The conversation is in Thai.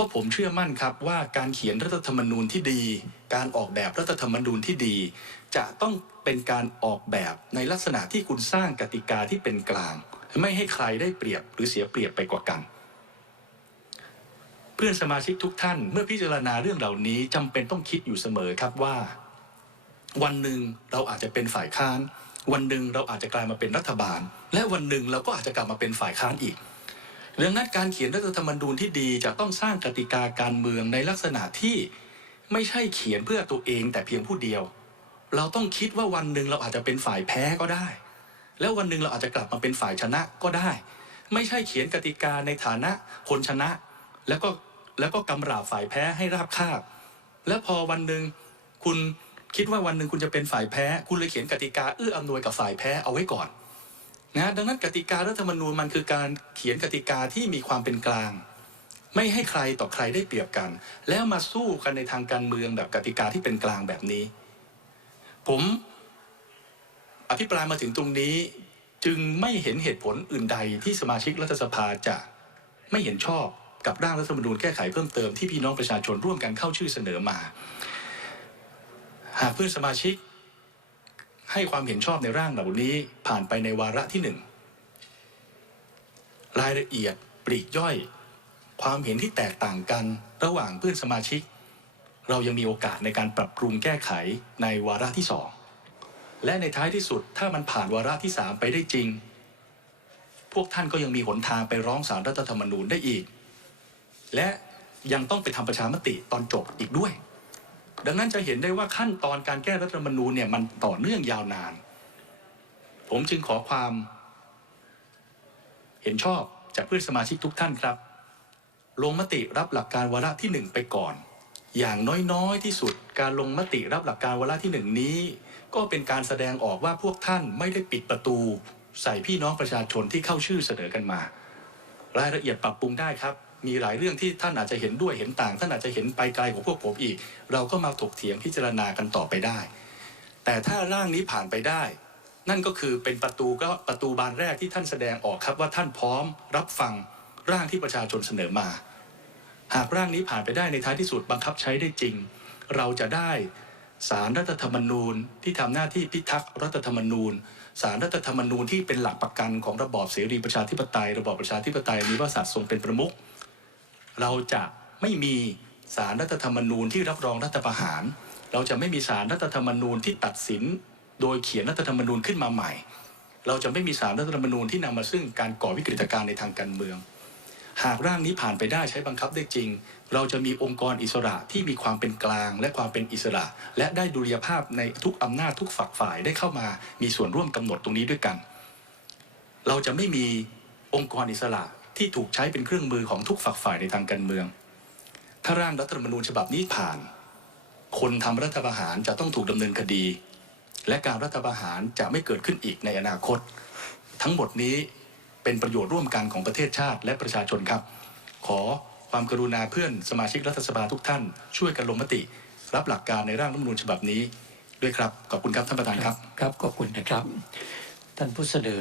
ราะผมเชื่อมั่นครับว่าการเขียนรัฐธรรมนูญที่ดี การออกแบบรัฐธรรมนูญที่ดี จะต้องเป็นการออกแบบในลักษณะที่คุณสร้างกติกาที่เป็นกลาง ไม่ให้ใครได้เปรียบหรือเสียเปรียบไปกว่ากัน เพื่อนสมาชิกทุกท่านเมื่อพิจารณาเรื่องเหล่านี้จำเป็นต้องคิดอยู่เสมอครับว่า วันหนึ่งเราอาจจะเป็นฝ่ายค้าน วันหนึ่งเราอาจจะกลายมาเป็นรัฐบาล และวันหนึ่งเราก็อาจจะกลับมาเป็นฝ่ายค้านอีก ดังนั้นการเขียนรัฐธรรมนูญที่ดีจะต้องสร้างกติกาการเมืองในลักษณะที่ไม่ใช่เขียนเพื่อตัวเองแต่เพียงผู้เดียว เราต้องคิดว่าวันหนึ่งเราอาจจะเป็นฝ่ายแพ้ก็ได้ แล้ววันหนึ่งเราอาจจะกลับมาเป็นฝ่ายชนะก็ได้ ไม่ใช่เขียนกติกาในฐานะคนชนะ แล้วก็แล้วก็กำราบฝ่ายแพ้ให้ราบคาบ แล้วพอวันหนึ่งคุณคิดว่าวันหนึ่งคุณจะเป็นฝ่ายแพ้ คุณเลยเขียนกติกาเอื้ออำนวยกับฝ่ายแพ้เอาไว้ก่อน นะดังนั้นกติการัฐธรรมนูญมันคือการเขียนกติกาที่มีความเป็นกลาง ไม่ให้ใครต่อใครได้เปรียบกัน แล้วมาสู้กันในทางการเมืองแบบกติกาที่เป็นกลางแบบนี้ ผมอภิปรายมาถึงตรงนี้จึงไม่เห็นเหตุผลอื่นใดที่สมาชิกรัฐสภาจะไม่เห็นชอบกับร่างรัฐธรรมนูญแก้ไขเพิ่มเติมที่พี่น้องประชาชนร่วมกันเข้าชื่อเสนอมา หากเพื่อนสมาชิก ให้ความเห็นชอบในร่างเหล่านี้ผ่านไปในวาระที่หนึ่งรายละเอียดปลีกย่อย ความเห็นที่แตกต่างกันระหว่างเพื่อนสมาชิก เรายังมีโอกาสในการปรับปรุงแก้ไขในวาระที่สองและในท้ายที่สุดถ้ามันผ่านวาระที่สามไปได้จริง พวกท่านก็ยังมีหนทางไปร้องสารรัฐธรรมนูญได้อีก และยังต้องไปทำประชามติตอนจบอีกด้วย ดังนั้นจะเห็นได้ว่าขั้นตอนการแก้รัฐธรรมนูญเนี่ยมันต่อเนื่องยาวนาน ผมจึงขอความเห็นชอบจากเพื่อนสมาชิกทุกท่านครับ ลงมติรับหลักการวาระที่หนึ่งไปก่อน อย่างน้อยๆที่สุด การลงมติรับหลักการวาระที่หนึ่งนี้ ก็เป็นการแสดงออกว่าพวกท่านไม่ได้ปิดประตู ใส่พี่น้องประชาชนที่เข้าชื่อเสนอกันมา รายละเอียดปรับปรุงได้ครับ มีหลายเรื่องที่ท่านอาจจะเห็นด้วยเห็นต่าง ท่านอาจจะเห็นไปไกลกว่าพวกผมอีก เราก็มาถกเถียงพิจารณากันต่อไปได้ แต่ถ้าร่างนี้ผ่านไปได้ นั่นก็คือเป็นประตูก็ประตูบานแรกที่ท่านแสดงออกครับว่าท่านพร้อมรับฟังร่างที่ประชาชนเสนอมา หากร่างนี้ผ่านไปได้ในท้ายที่สุดบังคับใช้ได้จริง เราจะได้สารรัฐธรรมนูญที่ทำหน้าที่พิทักษ์รัฐธรรมนูญ สารรัฐธรรมนูญที่เป็นหลักประกันของระบอบเสรีประชาธิปไตย ระบอบประชาธิปไตยมีพระมหากษัตร์ทรงเป็นประมุข เราจะไม่มีสารรัฐธรรมนูญที่รับรองรัฐประหาร เราจะไม่มีสารรัฐธรรมนูญที่ตัดสิน โดยเขียนรัฐธรรมนูญขึ้นมาใหม่ เราจะไม่มีสารรัฐธรรมนูญที่นำมาซึ่งการก่อวิกฤตการณ์ในทางการเมือง หากร่างนี้ผ่านไปได้ใช้บังคับได้จริง เราจะมีองค์กรอิสระที่มีความเป็นกลาง และความเป็นอิสระ และได้ดุลยภาพในทุกอำนาจทุกฝักฝ่ายได้เข้ามามีส่วนร่วมกำหนดตรงนี้ด้วยกัน เราจะไม่มีองค์กรอิสระ ที่ถูกใช้เป็นเครื่องมือของทุกฝักฝ่ายในทางการเมือง ถ้าร่างรัฐธรรมนูญฉบับนี้ผ่าน คนทำรัฐประหารจะต้องถูกดำเนินคดี และการรัฐประหารจะไม่เกิดขึ้นอีกในอนาคต ทั้งหมดนี้เป็นประโยชน์ร่วมกันของประเทศชาติและประชาชนครับ ขอความกรุณาเพื่อนสมาชิกรัฐสภาทุกท่าน ช่วยกันลงมติ รับหลักการในร่างรัฐธรรมนูญฉบับนี้ด้วยครับขอบคุณครับท่านประธานครับ ครับขอบคุณนะครับท่านผู้เสนอ